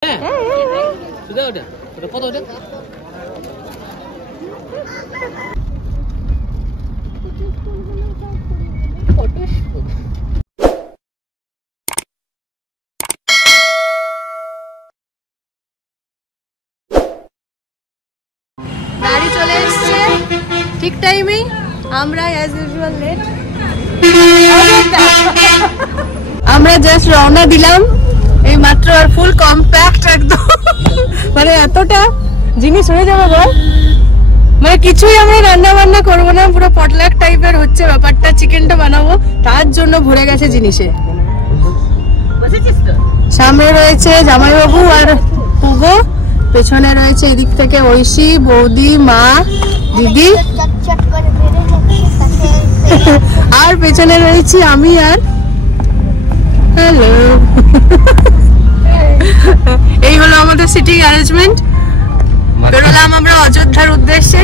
Sudah foto udah. গাড়ি চলে এসেছে ঠিক টাইমে, আমরা অ্যাজ ইউজুয়াল লেট। আমরা জাস্ট রওনা দিলাম এই মাত্র, আর ফুল কম্প্যাক্ট একদম, মানে এতটা জিনিস হয়ে যাবে বল, মানে কিছুই আমরা রান্না বান্না করবো না, পুরো পটলাক টাইপের হচ্ছে ব্যাপারটা। চিকেনটা বানাবো তার জন্য ভরে গেছে জিনিসে। সামনে রয়েছে জামাইবাবু আর পুগো, পেছনে রয়েছে এদিক থেকে ঐশী, বৌদি, মা, দিদি, আর পেছনে রয়েছি আমি আর হ্যালো। এই হলো আমাদের সিটিং অ্যারেঞ্জমেন্ট। বেরোলাম আমরা অযোধ্যার উদ্দেশ্যে।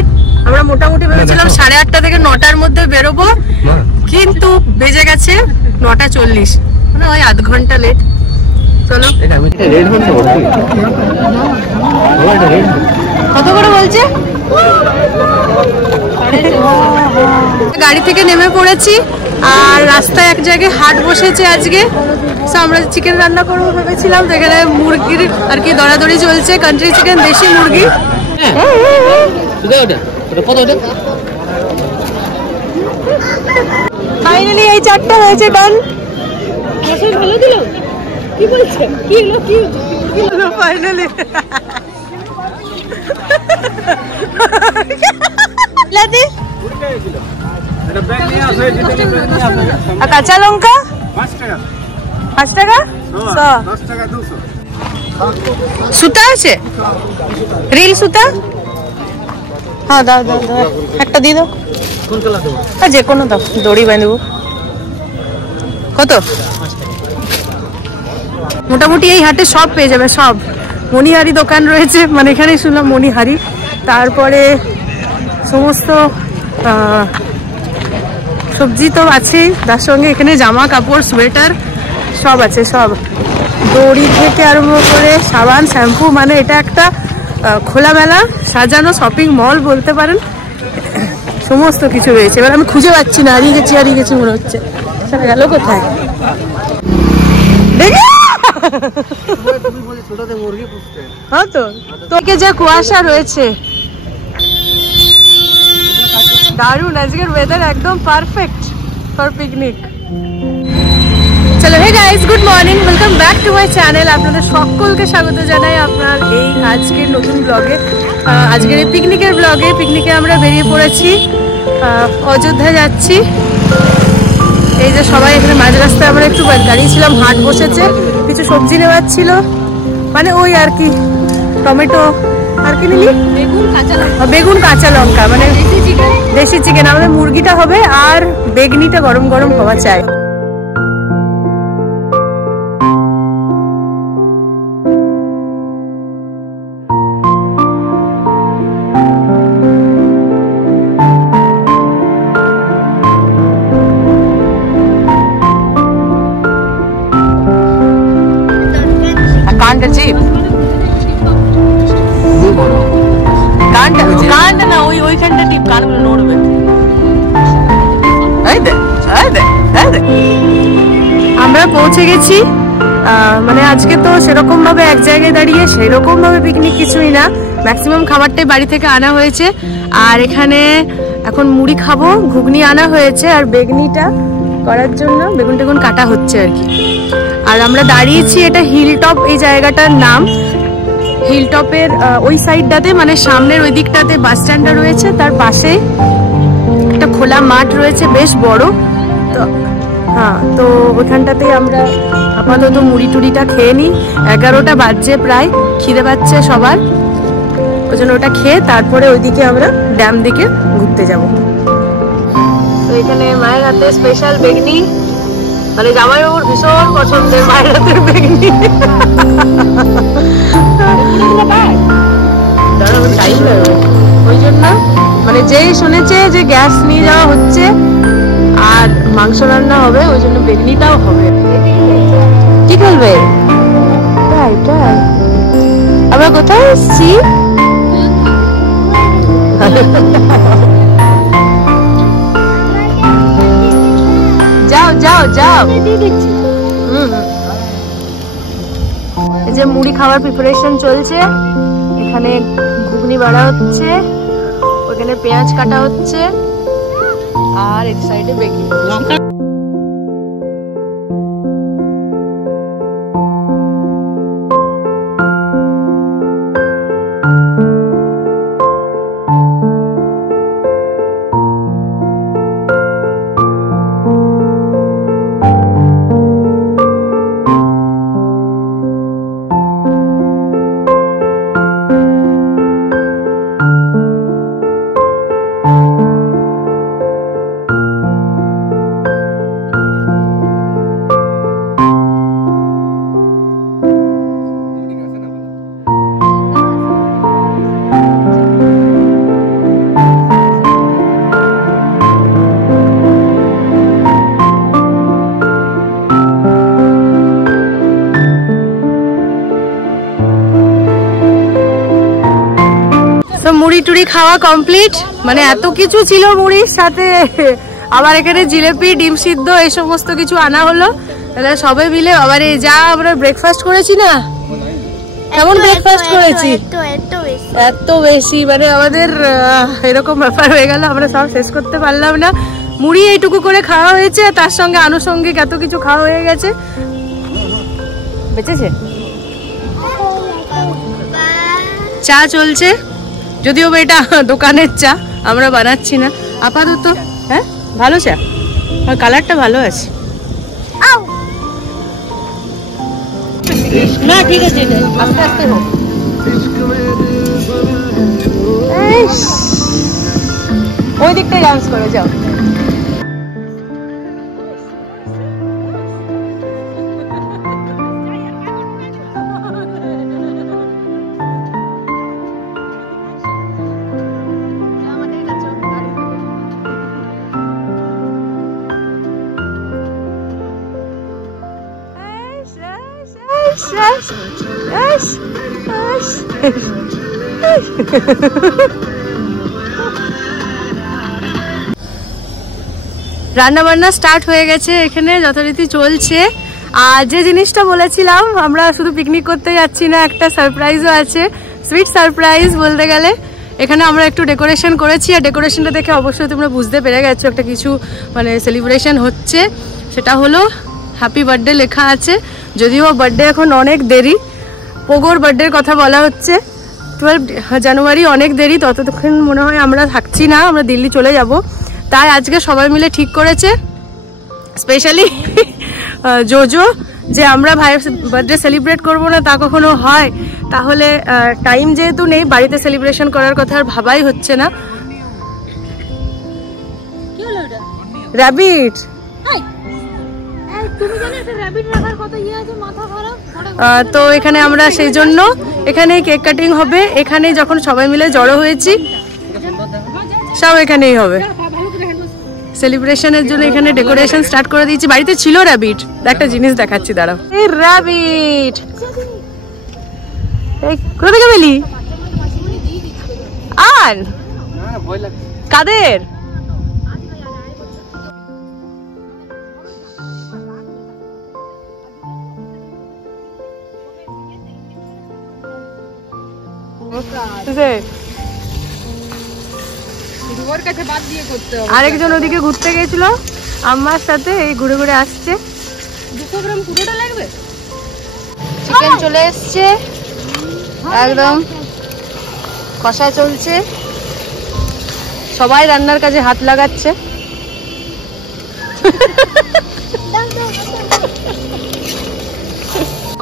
আমরা মোটামুটি ভেবেছিলাম 8:30 থেকে 9টার মধ্যে বেরোবো, কিন্তু বেজে গেছে 9:40, মানে ওই আধ ঘন্টা লেট। চলো। কত করে বলছে? গাড়ি থেকে নেমে পড়েছি, আর রাস্তায় এক জায়গায় হাট বসেছে আজকে। আমরা চিকেন রান্না করবো ভেবেছিলাম, যেখানে মুরগির আর কি দরাদরি চলছে, কান্ট্রি চিকেন, দেশি মুরগি। ফাইনালি এই 4টা হয়েছে ডান। ভালো দিল, কি বলছে, কি হলো, কি হলো ফাইনালি। কাঁচা লঙ্কা 5 টাকা, 200 সুতা আছে, রিল সুতা। হ্যাঁ দাও দাও দাও, একটা দিয়ে দাও, যে কোনো দাও, দড়ি বাঁধবো। কত? মোটামুটি এই হাটে সব পেয়ে যাবে, সব। মণিহারি দোকান রয়েছে, মানে এখানেই শুনলাম মণিহারি, তারপরে সমস্ত সবজি তো আছেই, তার সঙ্গে এখানে জামা কাপড়, সোয়েটার সব আছে, সব। দড়ি থেকে আরম্ভ করে সাবান, শ্যাম্পু, মানে এটা একটা খোলামেলা সাজানো শপিং মল বলতে পারেন। সমস্ত কিছু রয়েছে। এবার আমি খুঁজে পাচ্ছি না, হারিয়ে গেছি মনে হচ্ছে। সেটা গেল কোথায়? হ্যাঁ তো, তোকে যা কুয়াশা রয়েছে, দারুণ। আজকের ওয়েদার একদম পারফেক্ট ফর পিকনিক। চলো, hey guys, good morning, welcome back to my channel. আপনাদের সকলকে স্বাগত জানাই আপনার এই আজকের নতুন ব্লগে। আজকের এই পিকনিকের ব্লগে। পিকনিকে আমরা বেরিয়ে পড়েছি, অযোধ্যা যাচ্ছি। এই যে সবাই এখানে মাঝ রাস্তায় আমরা একটু দাঁড়িয়েছিলাম, হাট বসেছে, কিছু সবজি নেওয়ার ছিল, মানে ওই আর কি টমেটো, আর কি নিলি, বেগুন, কাঁচা লঙ্কা, মানে দেশি চিকেন। আমাদের মুরগিটা হবে, আর বেগনিটা গরম গরম হওয়া চাই। আমরা পৌঁছে গেছি। মানে আজকে তো সেরকম ভাবে এক জায়গায় দাঁড়িয়ে সেরকম ভাবে পিকনিক কিছুই না, ম্যাক্সিমাম খাবারটাই বাড়ি থেকে আনা হয়েছে। আর এখানে এখন মুড়ি খাবো, ঘুগনি আনা হয়েছে, আর বেগনিটা করার জন্য বেগুন টেগুন কাটা হচ্ছে আর কি। আর আমরা দাঁড়িয়েছি, এটা হিল টপ এই জায়গাটার নাম। হিল টপের ওই সাইডটাতে, মানে সামনের ওই দিকটাতে বাস স্ট্যান্ডটা রয়েছে, তার পাশে একটা খোলা মাঠ রয়েছে বেশ বড়। তো হ্যাঁ, তো ওখানটাতেই আমরা আপাতত মুড়ি টুড়িটা খেয়ে নিই। 11টা বাজছে প্রায়, খিদে পাচ্ছে সবার, ওই জন্য ওটা খেয়ে তারপরে ওইদিকে আমরা ড্যাম দিকে ঘুরতে যাব। তো এখানে মায়ের হাতে স্পেশাল বেগনি, মানে জামাইবাবুর ভীষণ পছন্দের মায়ের হাতের বেগনি। ওই জন্য মানে যেই শুনেছে যে গ্যাস নিয়ে যাওয়া হচ্ছে আর মাংস রান্না হবে, ওই জন্য বেগনিটাও হবে। কি করবে? আমরা কোথায় এসেছি? যাও যাও যাও। এই যে মুড়ি খাওয়ার প্রিপারেশন চলছে, এখানে ঘুগনি বাড়া হচ্ছে, ওখানে পেঁয়াজ কাটা হচ্ছে, আর এক সাইডে বেগুন লঙ্কা। মুড়ি টুড়ি খাওয়া কমপ্লিট, মানে এত কিছু ছিল মুড়ির সাথে, আবার এখানে জিলেপি, ডিম সিদ্ধ এই সমস্ত কিছু আনা হলো। তাহলে সবাই মিলে আবার এই যা আমরা ব্রেকফাস্ট করেছি না, কেমন ব্রেকফাস্ট করেছি, এত বেশি, মানে আমাদের এরকম ব্যাপার হয়ে গেল, আমরা সব শেষ করতে পারলাম না। মুড়ি এইটুকু করে খাওয়া হয়েছে, তার সঙ্গে আনুষঙ্গিক এত কিছু খাওয়া হয়ে গেছে। বেঁচেছে চা চলছে, যদিও এটা দোকানের চা, আমরা বানাচ্ছি না আপাতত। হ্যাঁ ভালো চা, আর কালারটা ভালো আছে। না ঠিক আছে, আস্তে আস্তে হোক। ওই দিকটাই ডান্স করে যাও। রান্না বান্না স্টার্ট হয়ে গেছে, এখানে যথারীতি চলছে। আর যে জিনিসটা বলেছিলাম, আমরা শুধু পিকনিক করতে যাচ্ছি না, একটা সারপ্রাইজও আছে, সুইট সারপ্রাইজ বলতে গেলে। এখানে আমরা একটু ডেকোরেশন করেছি, আর ডেকোরেশনটা দেখে অবশ্যই তোমরা বুঝতে পেরে গেছো একটা কিছু মানে সেলিব্রেশন হচ্ছে। সেটা হলো হ্যাপি বার্থডে লেখা আছে, যদিও বার্থডে এখন অনেক দেরি, পোগোর বার্থডের কথা বলা হচ্ছে 12 জানুয়ারি, অনেক দেরি, ততক্ষণ মনে হয় আমরা থাকছি না, আমরা দিল্লি চলে যাব। তাই আজকে সবাই মিলে ঠিক করেছে, স্পেশালি জোজো, যে আমরা ভাইয়ের বার্থডে সেলিব্রেট করবো না তা কখনো হয়, তাহলে টাইম যেহেতু নেই, বাড়িতে সেলিব্রেশন করার কথা আর ভাবাই হচ্ছে না। র্যাবিট, তো এখানে আমরা সেই জন্য এখানে কেক কাটিং হবে, এখানে যখন সবাই মিলে জড়ো হয়েছি সব এখানেই হবে সেলিব্রেশনের জন্য। এখানে ডেকোরেশন স্টার্ট করে দিয়েছি, বাড়িতে ছিল র্যাবিট, একটা জিনিস দেখাচ্ছি দাঁড়াও। এই র্যাবিট কোথা থেকে পেলি? আর কাদের? আরেকজন ওদিকে ঘুরতে গেছিল আমার সাথে, এই ঘুরে ঘুরে আসছে। 200 গ্রাম পুরোটা লাগবে। চিকেন চলে এসছে, একদম কষা চলছে, সবাই রান্নার কাজে হাত লাগাচ্ছে।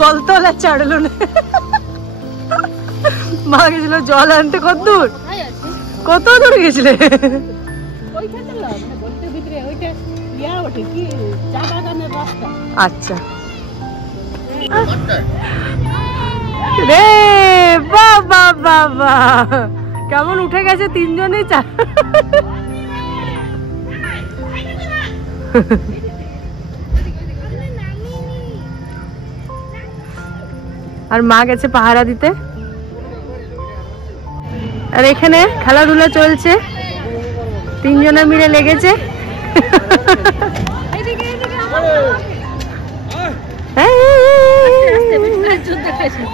কলতলা ছাড়লো না, মা গেছিল জল আনতে। কত দূর গেছিলে? আচ্ছা রে বাবা বাবা, কেমন উঠে গেছে তিনজনে। আর মা গেছে পাহারা দিতে। আর এখানে খেলাধুলা চলছে, তিনজনে মিলে লেগেছে।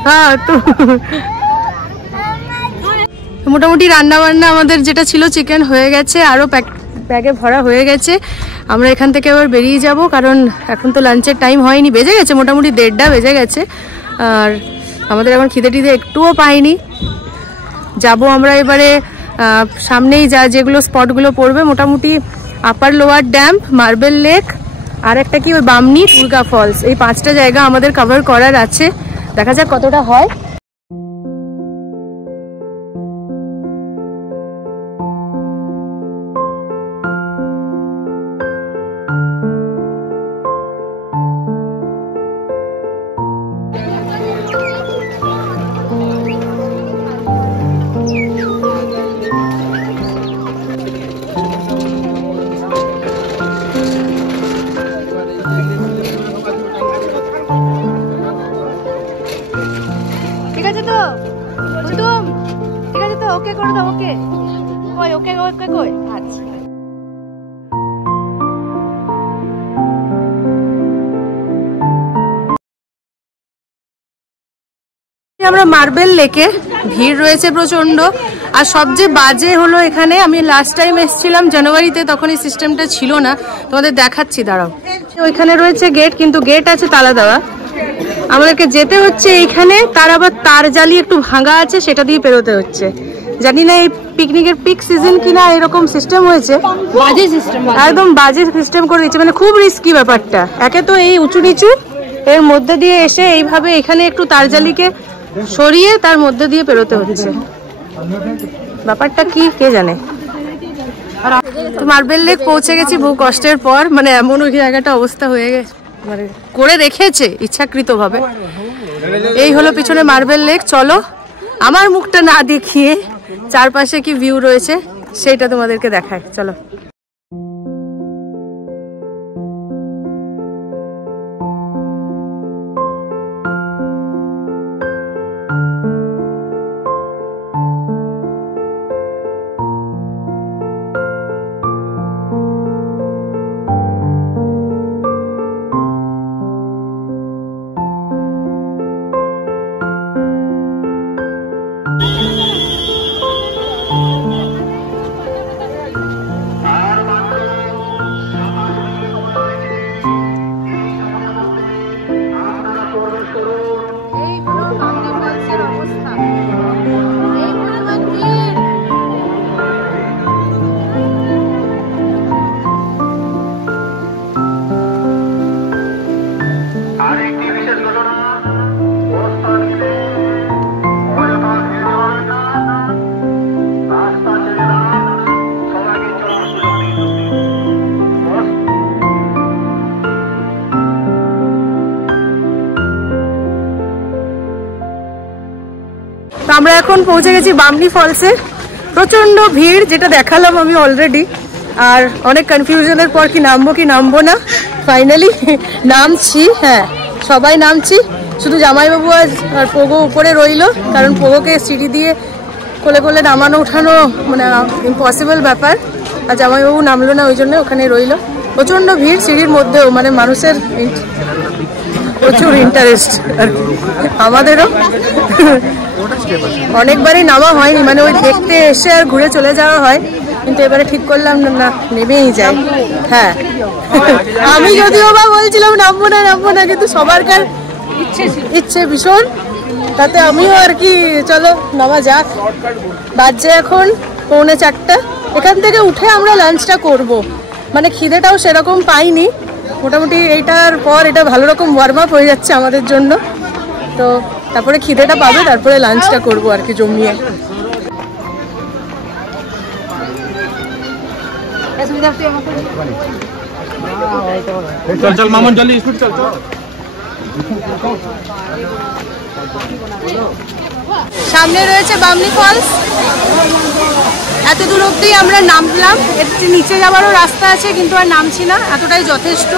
হ্যাঁ তো মোটামুটি রান্না বান্না আমাদের যেটা ছিল চিকেন হয়ে গেছে, আরও ব্যাগে ভরা হয়ে গেছে। আমরা এখান থেকে এবার বেরিয়ে যাব, কারণ এখন তো লাঞ্চের টাইম হয়নি, বেজে গেছে মোটামুটি 1:30 বেজে গেছে। আর আমাদের এখন খিদে টিদে একটুও পাইনি। যাব আমরা এবারে সামনেই যেগুলো স্পটগুলো পড়বে, মোটামুটি upper lower dam, marble lake, আর একটা কি ওই বামনি, টুরগা ফলস, এই 5টা জায়গা আমাদের কভার করার আছে। দেখা যাক কতটা হয়। ঠিক আছে তো কুতুম, ঠিক আছে তো, ওকে করে দাও। ওকে কই, ওকে ওকে কই। আচ্ছা আমরা মার্বেল লেকে, ভিড় রয়েছে প্রচন্ড। আর সবচেয়ে বাজে হলো এখানে, আমি লাস্ট টাইম এসেছিলাম জানুয়ারিতে, তখন এই সিস্টেমটা ছিল না, তোমাদের দেখাচ্ছি দাঁড়াও। ওইখানে রয়েছে গেট, কিন্তু গেট আছে তালা দেওয়া, আমাদেরকে যেতে হচ্ছে এইখানে। তার আবার তার জালি একটু ভাঙা আছে, সেটা দিয়ে পেরোতে হচ্ছে। জানি না এই পিকনিকের পিক সিজন কিনা এরকম সিস্টেম হয়েছে, বাজে সিস্টেম, একদম বাজে সিস্টেম করে দিচ্ছে, মানে খুব রিস্কি ব্যাপারটা। একে তো এই উঁচু নিচু, এর মধ্যে দিয়ে এসে এইভাবে এখানে একটু তার জালিকে সরিয়ে তার মধ্যে দিয়ে পেরোতে হচ্ছে। ব্যাপারটা কি কে জানে। তো মার্বেল লেক পৌঁছে গেছি বহু কষ্টের পর, মানে এমন ওই জায়গাটা অবস্থা হয়ে গেছে, মানে করে রেখেছে ইচ্ছাকৃতভাবে। এই হলো পিছনে মার্বেল লেক। চলো আমার মুখটা না দেখিয়ে চারপাশে কি ভিউ রয়েছে সেটা তোমাদেরকে দেখায়, চলো। আমরা এখন পৌঁছে গেছি বামনি ফলসে। প্রচন্ড ভিড়, যেটা দেখালাম আমি অলরেডি। আর অনেক কনফিউশনের পর কি নামবো না, ফাইনালি নামছি। হ্যাঁ সবাই নামছি, শুধু জামাইবাবু আর পোগো উপরে রইলো, কারণ পোগোকে সিঁড়ি দিয়ে কোলে কোলে নামানো ওঠানো মানে ইম্পসিবল ব্যাপার। আর জামাইবাবু নামলো না, ওই জন্য ওখানে রইলো। প্রচন্ড ভিড় সিঁড়ির মধ্যেও, মানে মানুষের প্রচুর ইন্টারেস্ট আর কি, আমাদেরও। অনেকবারই নামা হয়নি, মানে ওই দেখতে এসে আর ঘুরে চলে যাওয়া হয়, কিন্তু এবারে ঠিক করলাম না নেমেই যাই। হ্যাঁ আমি যদিও বা বলছিলাম নামবো না, কিন্তু সবারকার ইচ্ছে ভীষণ, তাতে আমিও আর কি চলো নামা যাক। বাজছে এখন 3:45। এখান থেকে উঠে আমরা লাঞ্চটা করব, মানে খিদেটাও সেরকম পাইনি। মোটামুটি এইটার পর এটা ভালো রকম ওয়ার্ম আপ হয়ে যাচ্ছে আমাদের জন্য, তো তারপরে খিদেটা পাবে, তারপরে লাঞ্চটা করবো আর কি জমিয়ে। চল মামুন জলদি স্পিড চল। সামনে রয়েছে বামনি ফলস। এত দূর অব্দি আমরা নামলাম, একটু নিচে যাওয়ারও রাস্তা আছে, কিন্তু আর নামছি না, এতটাই যথেষ্ট।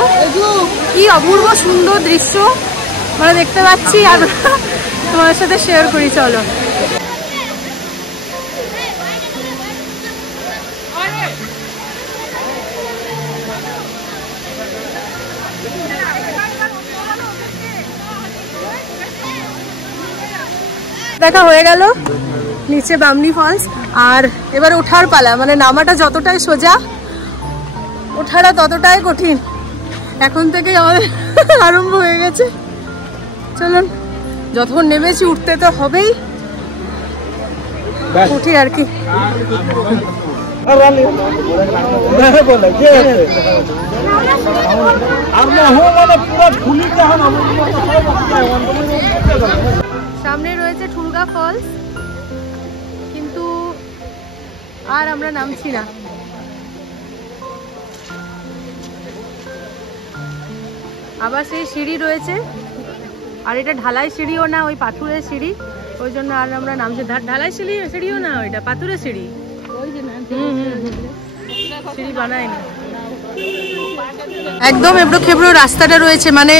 কি অপূর্ব সুন্দর দৃশ্য আমরা দেখতে পাচ্ছি, আর তোমার সাথে শেয়ার করি, চলো। দেখা হয়ে গেল, নিচে বামনি ফলস। আর এবার ওঠার পালা, মানে নামাটা যতটাই সোজা ওঠাটা ততটাই কঠিন। এখন থেকেই আমাদের আরম্ভ হয়ে গেছে। চলুন, যতক্ষণ নেমেছি উঠতে তো হবেই, উঠি আর কি। সামনে রয়েছে ঠুলগা ফলস, কিন্তু আর আমরা নামছি না। আবার সেই সিঁড়ি রয়েছে, আর এটা ঢালাই সিঁড়িও না, ওই পাথুরের সিঁড়ি, ওই জন্য আর আমরা নামছি। ঢালাই সিঁড়িও না, ওইটা পাথুরের সিঁড়ি, সিঁড়ি বানায়নি। একদম এবড়ো খেবড়ো রাস্তাটা রয়েছে, মানে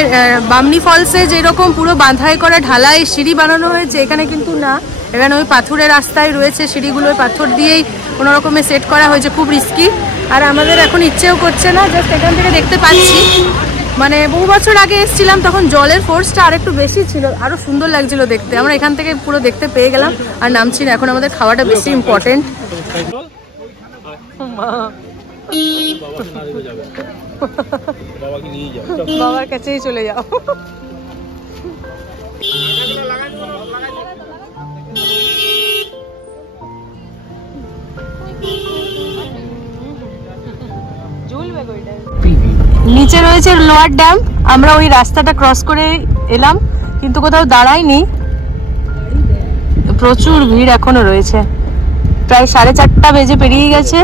বামনি ফলসে যেরকম পুরো বাঁধাই করা ঢালাই সিঁড়ি বানানো হয়েছে, এখানে কিন্তু না। এখানে ওই পাথুরের রাস্তায় রয়েছে সিঁড়িগুলো, ওই পাথর দিয়েই কোনো রকমে সেট করা হয়েছে, খুব রিস্কি। আর আমাদের এখন ইচ্ছেও করছে না, জাস্ট এখান থেকে দেখতে পাচ্ছি। মানে বহু বছর আগে এসেছিলাম, তখন জলের ফোর্সটা আর একটু বেশি ছিল, আরো সুন্দর লাগছিল দেখতে। আমরা এখান থেকে পুরো দেখতে পেয়ে গেলাম, আর নামছি না। এখন আমাদের খাওয়াটা বেশি ইম্পর্টেন্ট। বাবার কাছেই চলে যাও। নিচে রয়েছে লোয়ার ড্যাম। আমরা ওই রাস্তাটা ক্রস করে এলাম, কিন্তু কোথাও দাঁড়াইনি, প্রচুর ভিড় এখনো রয়েছে। প্রায় 4:30 বেজে পেরিয়ে গেছে।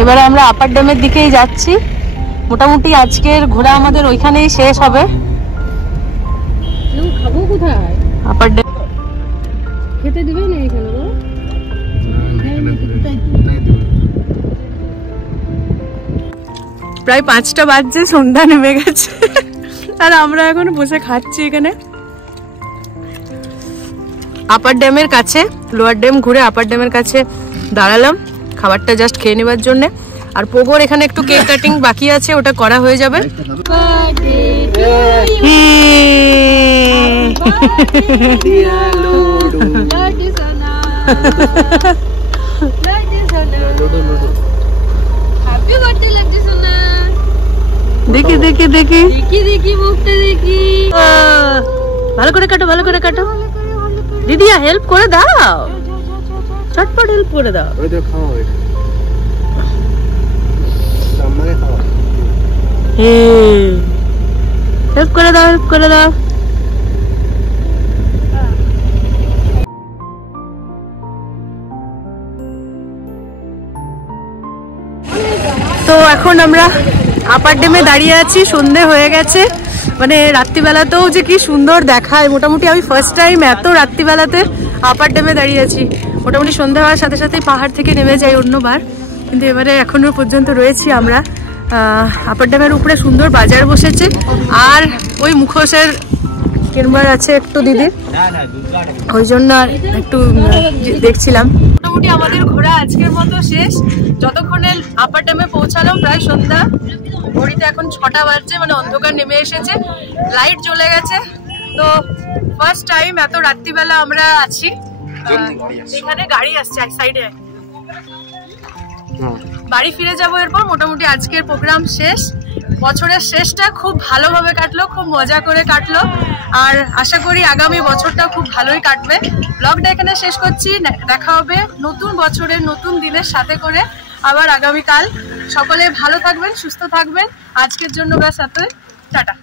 এবারে আমরা আপার ড্যামের দিকেই যাচ্ছি। মোটামুটি আজকের ঘোরা আমাদের ওইখানেই শেষ হবে। খাবো কোথায়? আপার ড্যাম খেতে দিবে না এখানে? প্রায় 5টা বাজছে, সন্ধ্যা নেমে গেছে, আর আমরা এখন বসে খাচ্ছি এখানে আপার ড্যামের কাছে। লোয়ার ড্যাম ঘুরে আপার ড্যামের কাছে দাঁড়ালাম খাবারটা জাস্ট খেয়ে নেবার জন্য। আর পোগোর এখানে একটু কেক কাটিং বাকি আছে, ওটা করা হয়ে যাবে। দেখি দেখি দেখি দেখি দেখি মুখটা দেখি। ভালো করে কাটো, ভালো করে কাটো। দিদিয়া হেল্প করে দাও, চটপট হেল্প করে দাও। হেল্প করে দাও, হেল্প করে দাও। তো এখন আমরা আপার ড্যামে দাঁড়িয়ে আছি, সন্ধে হয়ে গেছে। মানে রাত্রিবেলাতেও যে কি সুন্দর দেখায়। মোটামুটি আমি ফার্স্ট টাইম এত রাত্রিবেলাতে আপার ড্যামে দাঁড়িয়ে আছি। মোটামুটি সন্ধে হওয়ার সাথে সাথে পাহাড় থেকে নেমে যাই অন্যবার, কিন্তু এবারে এখনো পর্যন্ত রয়েছি আমরা আপার ড্যামের উপরে। সুন্দর বাজার বসেছে, আর ওই মুখোশের কেনবার আছে একটু দিদির, ওই জন্য আর একটু দেখছিলাম। মোটামুটি আমাদের ঘোরা আজকের মতো শেষ। যতক্ষণে আপার ড্যামে পৌঁছালাম প্রায় সন্ধ্যা, ঘড়িতে এখন 6টা বাজছে, মানে অন্ধকার নেমে এসেছে, লাইট জ্বলে গেছে। তো ফার্স্ট টাইম এত রাত্রিবেলা আমরা আছি। এখানে গাড়ি আসছে এক সাইডে, বাড়ি ফিরে যাবো এরপর। মোটামুটি আজকের প্রোগ্রাম শেষ। বছরের শেষটা খুব ভালোভাবে কাটলো, খুব মজা করে কাটলো, আর আশা করি আগামী বছরটা খুব ভালোই কাটবে। ব্লগটা এখানে শেষ করছি, দেখা হবে নতুন বছরের নতুন দিনের সাথে করে আবার আগামীকাল। সকলে ভালো থাকবেন, সুস্থ থাকবেন। আজকের জন্য ব্যাস এতই, টাটা।